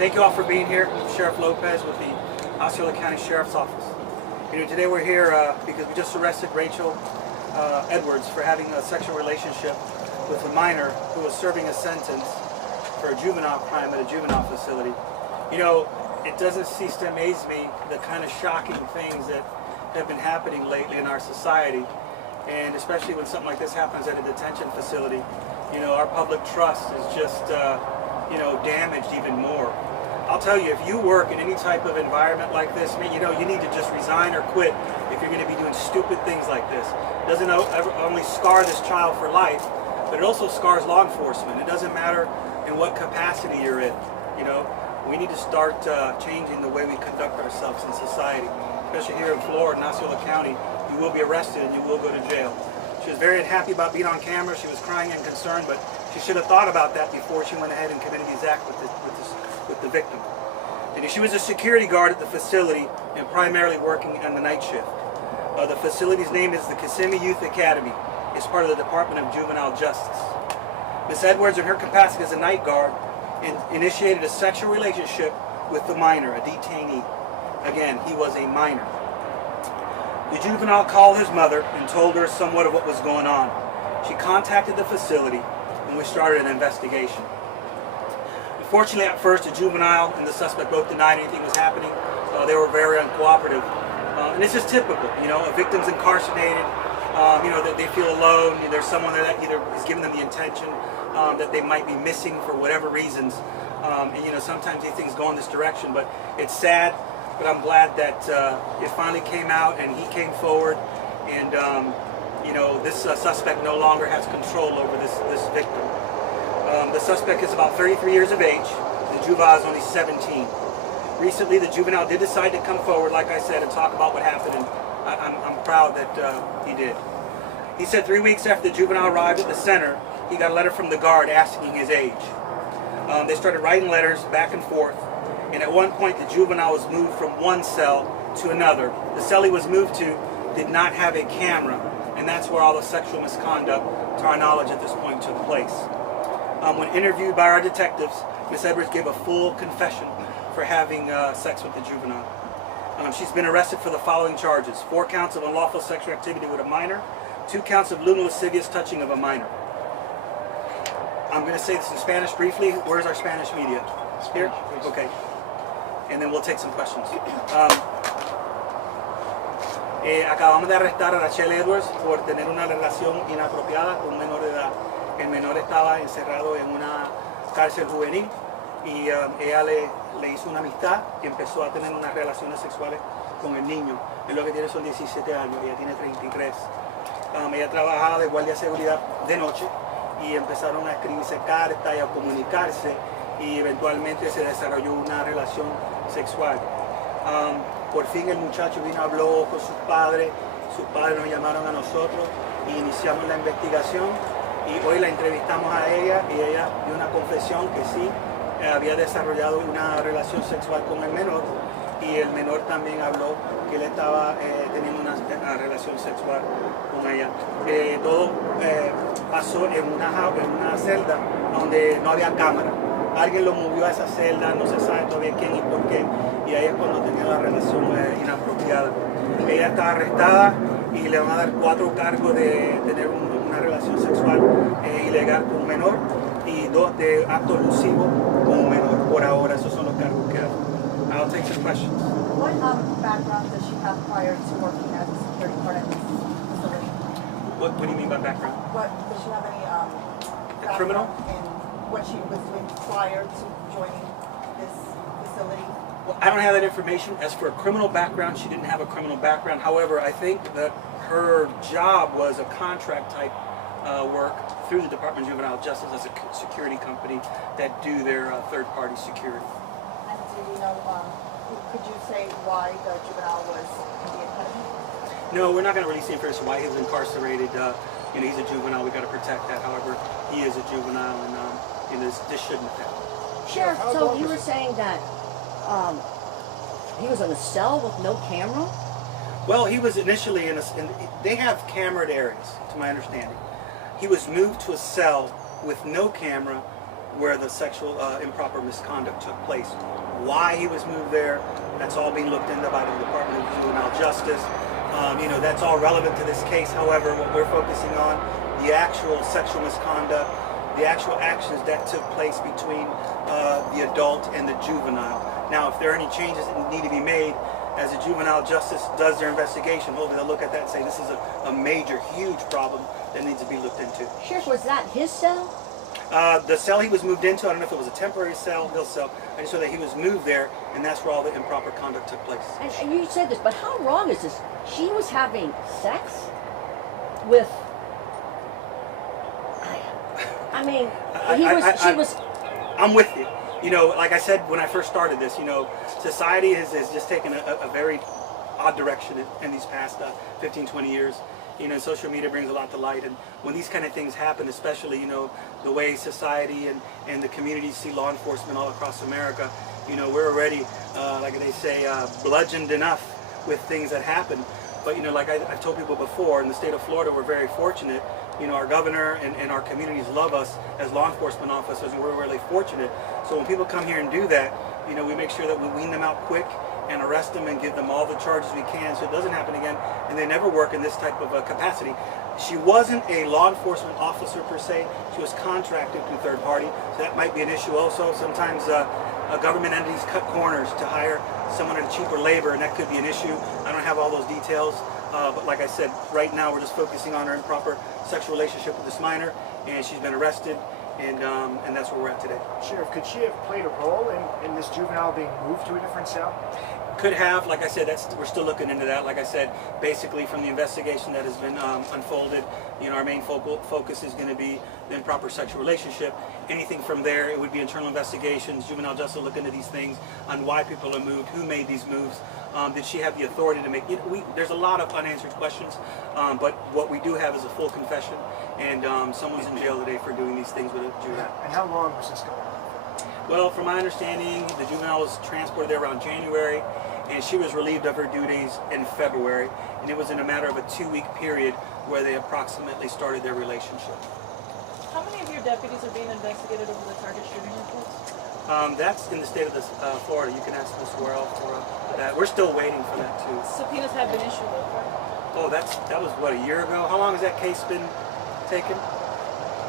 Thank you all for being here. I'm Sheriff Lopez with the Osceola County Sheriff's Office. Today we're here because we just arrested Rachel Edwards for having a sexual relationship with a minor who was serving a sentence for a juvenile crime at a juvenile facility. It doesn't cease to amaze me the kind of shocking things that have been happening lately in our society, and especially when something like this happens at a detention facility. Our public trust is just damaged even more. I'll tell you, if you work in any type of environment like this, you need to just resign or quit if you're going to be doing stupid things like this. It doesn't only scar this child for life, but it also scars law enforcement. It doesn't matter in what capacity you're in. We need to start changing the way we conduct ourselves in society. Especially here in Florida, in Osceola County, you will be arrested and you will go to jail. She was very unhappy about being on camera. She was crying and concerned, but she should have thought about that before she went ahead and committed these acts with the victim. And she was a security guard at the facility and primarily working on the night shift. The facility's name is the Kissimmee Youth Academy. It's part of the Department of Juvenile Justice. Ms. Edwards, in her capacity as a night guard, initiated a sexual relationship with the minor, a detainee. Again, he was a minor. The juvenile called his mother and told her somewhat of what was going on. She contacted the facility and we started an investigation. Unfortunately, at first, the juvenile and the suspect both denied anything was happening. They were very uncooperative. And this is typical, a victim's incarcerated, that they feel alone. There's someone there that either is giving them the intention that they might be missing for whatever reasons. And sometimes these things go in this direction, but it's sad. But I'm glad that it finally came out and he came forward, and this suspect no longer has control over this victim. The suspect is about 33 years of age. The juvenile is only 17. Recently, the juvenile did decide to come forward, like I said, and talk about what happened, and I'm proud that he did. He said 3 weeks after the juvenile arrived at the center, he got a letter from the guard asking his age. They started writing letters back and forth. And at one point, the juvenile was moved from one cell to another. The cell he was moved to did not have a camera, and that's where all the sexual misconduct, to our knowledge at this point, took place. When interviewed by our detectives, Ms. Edwards gave a full confession for having sex with the juvenile. She's been arrested for the following charges: 4 counts of unlawful sexual activity with a minor, 2 counts of lewd and lascivious touching of a minor. I'm going to say this in Spanish briefly. Where's our Spanish media? Here? Okay. And then we'll take some questions. Acabamos de arrestar a Rachel Edwards por tener una relación inapropiada con un menor de edad. El menor estaba encerrado en una cárcel juvenil y ella le hizo una amistad y empezó a tener unas relaciones sexuales con el niño. Él lo que tiene son 17 años, ella tiene 33. Ella trabajaba de guardia de seguridad de noche y empezaron a escribirse cartas y a comunicarse, y eventualmente se desarrolló una relación sexual. Por fin el muchacho vino, habló con sus padres nos llamaron a nosotros y iniciamos la investigación, y hoy la entrevistamos a ella y ella dio una confesión que sí había desarrollado una relación sexual con el menor, y el menor también habló que él estaba teniendo una relación sexual con ella. Todo pasó en una celda donde no había cámara. Alguien lo movió a esa celda, no se sabe todavía quién y por qué, y ahí es cuando tenía la relación inapropiada. Ella está arrestada y le van a dar 4 cargos de tener una relación sexual ilegal con un menor y 2 de acto abusivo con un menor. Por ahora, esos son los cargos que hay. I'll take some questions. What background does she have prior to working as a security guard at this facility? What do you mean by background? Does she have any A criminal? in what she was doing prior to joining this facility? Well, I don't have that information. As for a criminal background, she didn't have a criminal background. However, I think that her job was a contract type work through the Department of Juvenile Justice as a security company that do their third-party security. And do you know, could you say why the juvenile was in the academy? No, we're not going to release the information why he was incarcerated. He's a juvenile. We've got to protect that. However, he is a juvenile, and this shouldn't have happened. Sheriff, so you were saying that he was in a cell with no camera? Well, he was initially they have cameraed areas, to my understanding. He was moved to a cell with no camera where the sexual improper misconduct took place. Why he was moved there, that's all being looked into by the Department of Juvenile Justice. That's all relevant to this case. However, what we're focusing on, the actual sexual misconduct, the actual actions that took place between the adult and the juvenile. Now, if there are any changes that need to be made, as the juvenile justice does their investigation, hopefully they'll look at that and say this is a major, huge problem that needs to be looked into. Sheriff, was that his cell? The cell he was moved into, I don't know if it was a temporary cell, Hill cell. I just know that he was moved there, and that's where all the improper conduct took place. And you said this, but how wrong is this? She was having sex with. I mean, she was. I'm with you. Like I said when I first started this, society has just taken a very odd direction in these past 15, 20 years. Social media brings a lot to light, and when these kind of things happen, especially, the way society and the communities see law enforcement all across America, we're already, like they say, bludgeoned enough with things that happen. But, like I've told people before, in the state of Florida, we're very fortunate. Our governor and our communities love us as law enforcement officers, and we're really fortunate. So when people come here and do that, we make sure that we wean them out quick and arrest them and give them all the charges we can so it doesn't happen again, and they never work in this type of capacity. She wasn't a law enforcement officer per se. She was contracted through third party, so that might be an issue also. Sometimes government entities cut corners to hire someone at cheaper labor, and that could be an issue. I don't have all those details, but like I said, right now we're just focusing on her improper sexual relationship with this minor, and she's been arrested, and that's where we're at today. Sheriff, could she have played a role in this juvenile being moved to a different cell? Could have, like I said, we're still looking into that. Like I said, basically from the investigation that has been unfolded, our main focus is going to be the improper sexual relationship. Anything from there, it would be internal investigations. Juvenile justice will look into these things on why people are moved, who made these moves. Did she have the authority to make? There's a lot of unanswered questions, but what we do have is a full confession, and someone's in jail today for doing these things with a juvenile. And how long was this going on? Well, from my understanding, the juvenile was transported there around January, and she was relieved of her duties in February, and it was in a matter of a 2-week period where they approximately started their relationship. How many of your deputies are being investigated over the Target shooting reports? That's in the state of Florida. You can ask Ms. Worrell for that. We're still waiting for that too. Subpoenas have been issued, though. Oh, that was what, a year ago? How long has that case been taken?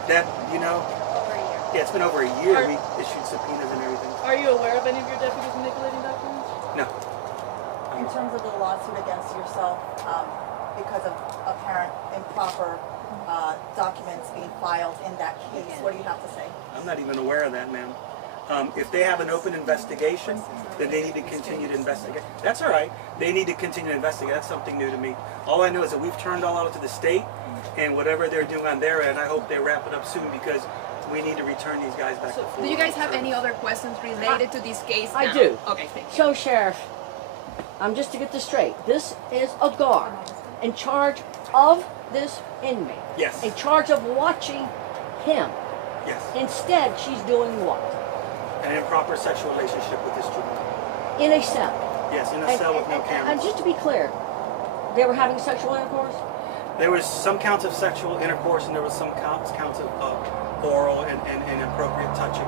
That, Over a year. Yeah, it's been over a year. We issued subpoenas and everything. Are you aware of any of your deputies manipulating documents? No. In terms of the lawsuit against yourself, because of apparent improper documents being filed in that case, what do you have to say? I'm not even aware of that, ma'am. If they have an open investigation, then they need to continue to investigate. That's all right. They need to continue to investigate. That's something new to me. All I know is that we've turned all out to the state, and whatever they're doing on their end, I hope they wrap it up soon, because we need to return these guys back to Florida. Do you guys have any other questions related to this case? I now? do. Okay, thank you. So, Sheriff, just to get this straight, this is a guard in charge of this inmate. Yes. In charge of watching him. Yes. Instead, she's doing what? An improper sexual relationship with this juvenile. In a cell. Yes, in a cell with no And cameras. just to be clear, they were having sexual intercourse? There was some counts of sexual intercourse, and there was some counts of oral and inappropriate touching.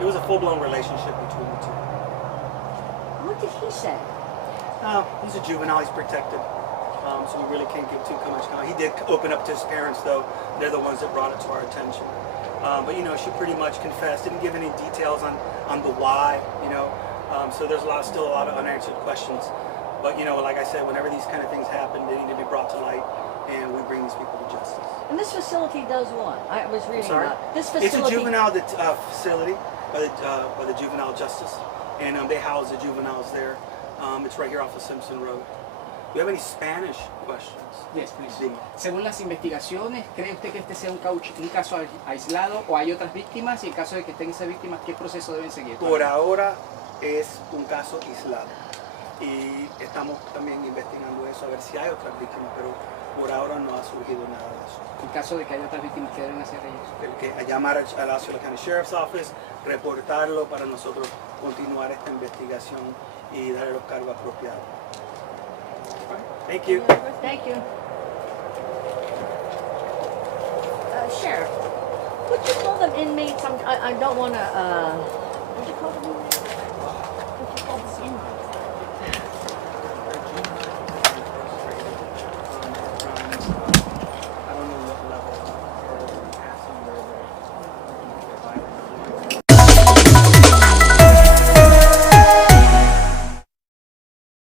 It was a full-blown relationship between the two. What did he say? He's a juvenile, he's protected, so we really can't give too much comment. He did open up to his parents, though. They're the ones that brought it to our attention. But she pretty much confessed, didn't give any details on the why, so there's still a lot of unanswered questions. But like I said, whenever these kind of things happen, they need to be brought to light, and we bring these people to justice. And this facility does what? I was reading Sorry? about this facility. It's a juvenile facility by the Juvenile Justice, and they house the juveniles there. It's right here off of Simpson Road. Do you have any Spanish questions? Yes, please. Sí. Según las investigaciones, ¿cree usted que este sea un caso aislado o hay otras víctimas? Y en caso de que estén esas víctimas, ¿qué proceso deben seguir? Por ahora es un caso aislado. Y estamos también investigando eso, a ver si hay otras víctimas, pero por ahora no ha surgido nada de eso. En caso de que haya otras víctimas, ¿qué deben hacer ellos? Que llamar al Osceola County Sheriff's Office, reportarlo para nosotros continuar esta investigación y darle los cargos apropiados. Thank you. Thank you. Sheriff, would you call them inmates, I don't wanna, what do you call them? What do you call this inmate?